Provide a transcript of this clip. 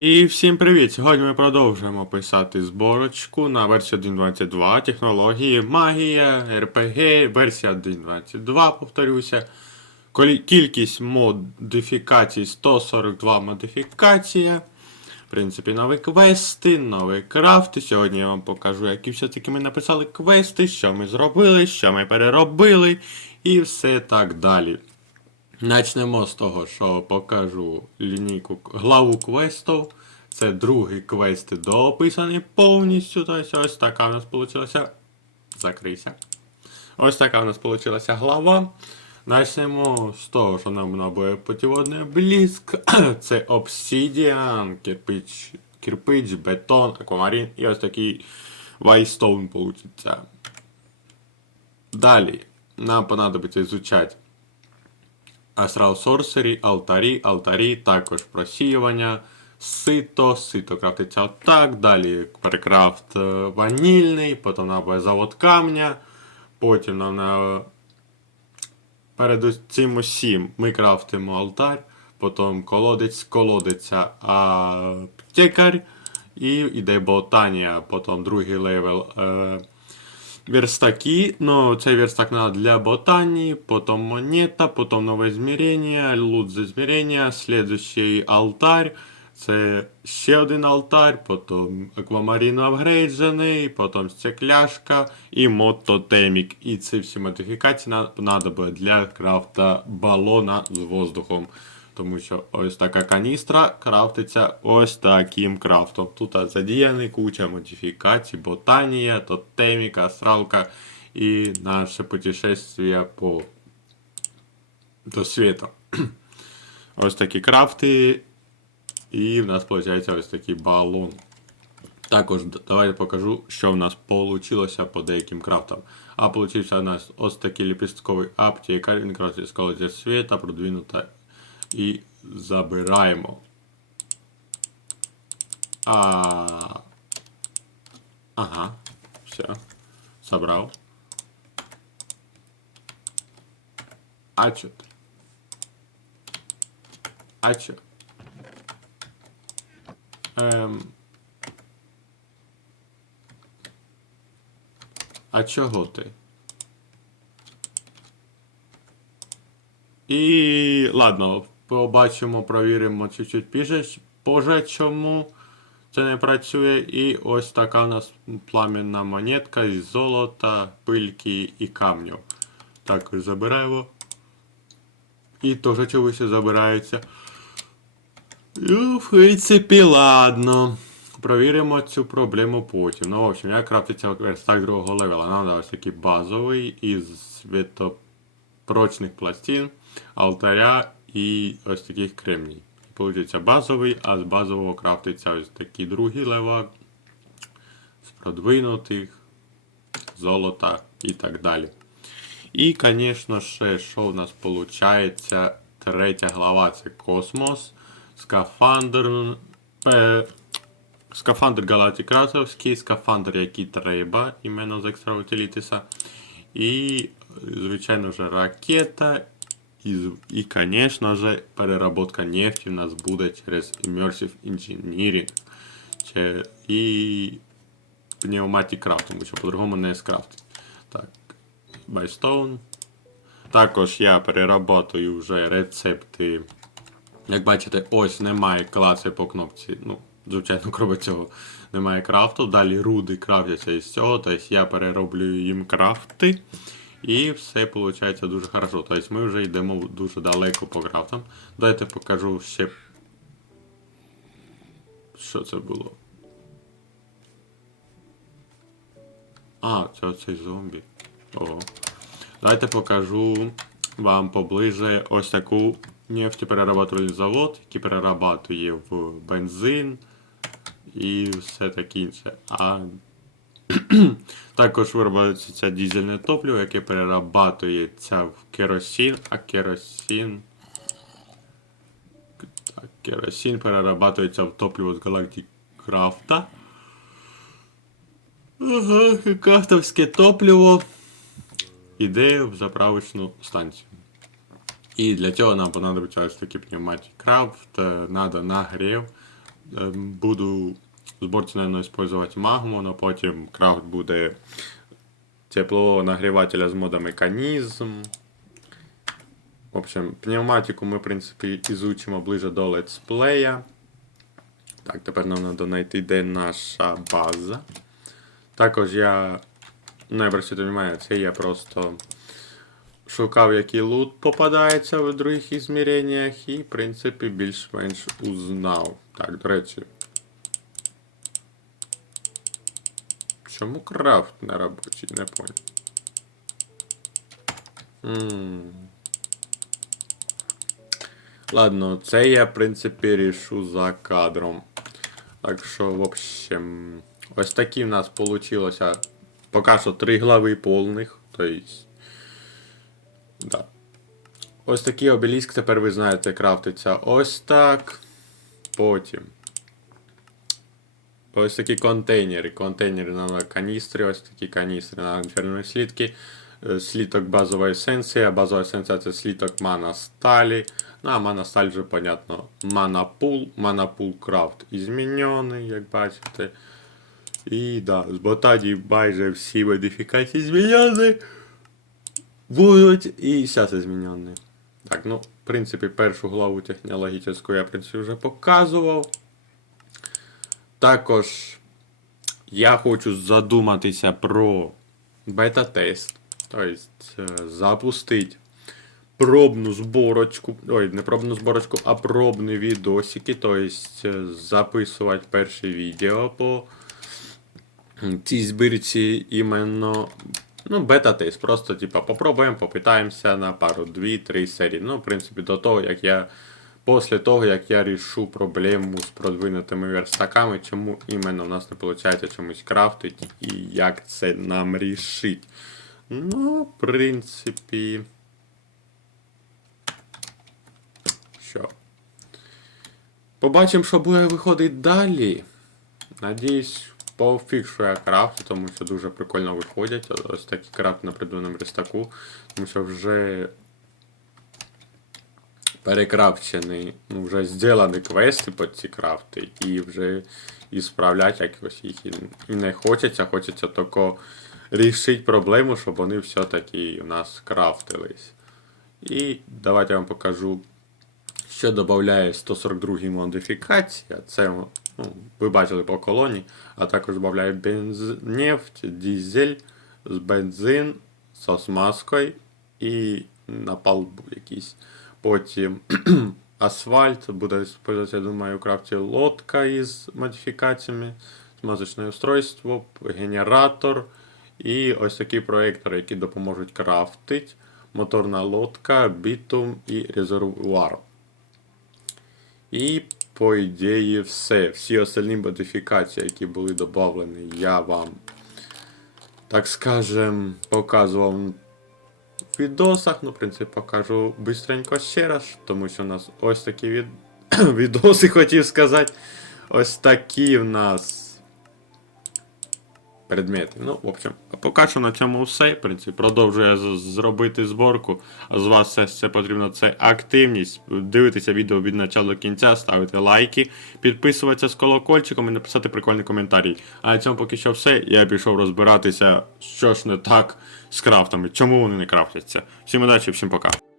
І всім привіт! Сьогодні ми продовжуємо писати зборочку на версію 1.22, технології, магія, РПГ, версія 1.22, повторюся. Кількість модифікацій 142 модифікація. В принципі, нові квести, нові крафти. Сьогодні я вам покажу, які все-таки ми написали квести, що ми зробили, що ми переробили і все так далі. Начнемо з того, що покажу лінійку главу квестів. Це другий квест доописаний повністю. Тобто ось така у нас вийшла. Закрийся. Ось така у нас вийшла глава. Начнемо з того, що нам набує путіводний блиск. Це обсидіан, кирпич, кирпич, бетон, аквамарин і ось такий вайстоун получиться. Далі нам понадобиться изучать Астрал Сорсері, алтарі, алтарі, також просіювання, сито, сито крафтиться отак, далі перекрафт е, ванільний, потім нам завод камня, потім нам на перед цим усім ми крафтимо алтар, потім колодець, колодиця, аптекар, і йде ботанія, потім другий левел. Е, верстаки, но цей верстак надо для ботании, потом монета, потом новое измерение, лут за измерение, следующий алтарь, це ще один алтарь, потім аквамарин апгрейджений, потім стекляшка і мод тотемік. І ці всі модифікації буде для крафта балона з воздухом. Тому що ось така каністра крафтиться ось таким крафтом. Тут задіяний куча модифікацій, ботанія, тотеміка, астралка і наше путешествие по до світу. Ось такі крафти. І в нас виходить ось такий балон. Також давайте покажу, що в нас вийшло по деяким крафтам. А получився у нас ось такий ліпістковий аптекар, він крафтить колодязь світа, продвинута і забираємо. А... Ага, все. Забрав. А чо? А чо? Ем... А чого ти? І ладно, побачимо, провіримо чуть-чуть пізже, позже, чому це не працює. І ось така у нас пламенна монетка із золота, пильки і камню. Також забираємо. І теж чогось забирається. Ну, в принципі, ладно. Провіримо цю проблему потім. Ну, в общем, як крафтиться верстак другого левела. Нам ось такий базовий із світопрочних пластин, алтаря і ось таких кремній. Получиться базовий, а з базового крафтиться ось такий другий левак з продвинутих, золота і так далі. І, звісно ще, що у нас виходить, третя глава це космос, скафандр, пе, скафандр Галатикратовський, скафандр, який треба, іменно з екстра утилітиса. І, звичайно ж, ракета. І, і, звісно ж, переработка нефті у нас буде через Immersive Engineering. Че- І крафт, тому що по-другому не скрафтить. Так, Bystone. Також я переработаю вже рецепти. Як бачите, ось немає класи по кнопці. Ну, звичайно, крім цього, немає крафту. Далі руди крафтяться із цього. Тобто я перероблюю їм крафти. І все виходить дуже хорошо. Тобто ми вже йдемо дуже далеко по крафтам. Дайте покажу ще. Що це було? А, це цей зомбі. Ого. Давайте покажу вам поближе ось таку нефтеперерабатувальний завод, який перерабатує в бензин і все таке інше. А також виробляється дизельне топливо, яке перерабатується в керосин, а керосин. Так, керосин перерабатується в топливо з Galactic Craft. Ага, крафтовське топливо іде в заправочну станцію. І для цього нам понадобиться ось такий пневматик крафт, е, надо нагрів ем, буду в зборці, наверное, использовать магму, но потім крафт буде тепло нагрівателя з модом механізм. В общем, пневматику ми, в принципі, ізучимо ближе до летсплея. Так, тепер нам треба знайти, де наша база. Також я. Не обращайте внимание, це я просто шукав, який лут попадається в других ізміреннях, і, в принципі, більш-менш узнав. Так, до речі. Чому крафт не робочий? Не понял. Ладно, це я, в принципі, рішу за кадром. Так що, в общем, ось такі в нас получилося поки що три глави повних. Тобто. Да. Ось такий обеліск, тепер ви знаєте, крафтиться ось так. Потім. Ось такі контейнери. Контейнери на каністри, ось такі каністри на інфернальні слідки. Е, Сліток базова есенція. Базова есенція це сліток мана сталі. Ну, а мана сталь вже понятно. Мана пул. Мана пул крафт змінений, як бачите. І да, з ботаді майже всі модифікації змінені будуть і зараз змінені. Так, ну, в принципі, першу главу технологічну я, в принципі, вже показував. Також я хочу задуматися про бета-тест. Тобто е, запустити пробну зборочку. Ой, не пробну зборочку, а пробні відосики. Тобто е, записувати перше відео по цій збірці іменно. Ну, бета-тест. Просто, типа, попробуємо, попитаємося на пару, дві, три серії. Ну, в принципі, до того, як я. Після того, як я рішу проблему з продвинутими верстаками, чому іменно в нас не виходить чомусь крафтить і як це нам рішить. Ну, в принципі. Що? Побачимо, що буде виходити далі. Надіюсь, пофікшу я крафт, тому що дуже прикольно виходять. Ось такі крафт на придуманому рестаку. Тому що вже перекрафчений, ну, вже зроблені квести під ці крафти, і вже і справлять якось їх і, не хочеться, хочеться тільки рішити проблему, щоб вони все-таки у нас крафтились. І давайте я вам покажу, що додає 142 модифікація. Це ну, ви бачили по колоні, а також додає бенз... нефть, дизель, бензин, з смазкою і напал якийсь. Потім асфальт, буде використовуватися, я думаю, у крафті лодка із модифікаціями, смазочне устройство, генератор і ось такий проєктор, які допоможуть крафтити, моторна лодка, бітум і резервуар. І, по ідеї, все. Всі остальні модифікації, які були додавлені, я вам, так скажем, показував відосах. Ну, в принципі, покажу бистренько ще раз, тому що у нас ось такі від... відоси хотів сказати. Ось такі в нас предмети. Ну, в общем, поки що на цьому все. В принципі, продовжую зробити зборку. З вас все, все потрібно це активність. Дивитися відео від початку до кінця, ставити лайки, підписуватися з колокольчиком і написати прикольний коментарій. А на цьому поки що все. Я пішов розбиратися, що ж не так з крафтами, чому вони не крафтяться. Всім удачі, всім пока.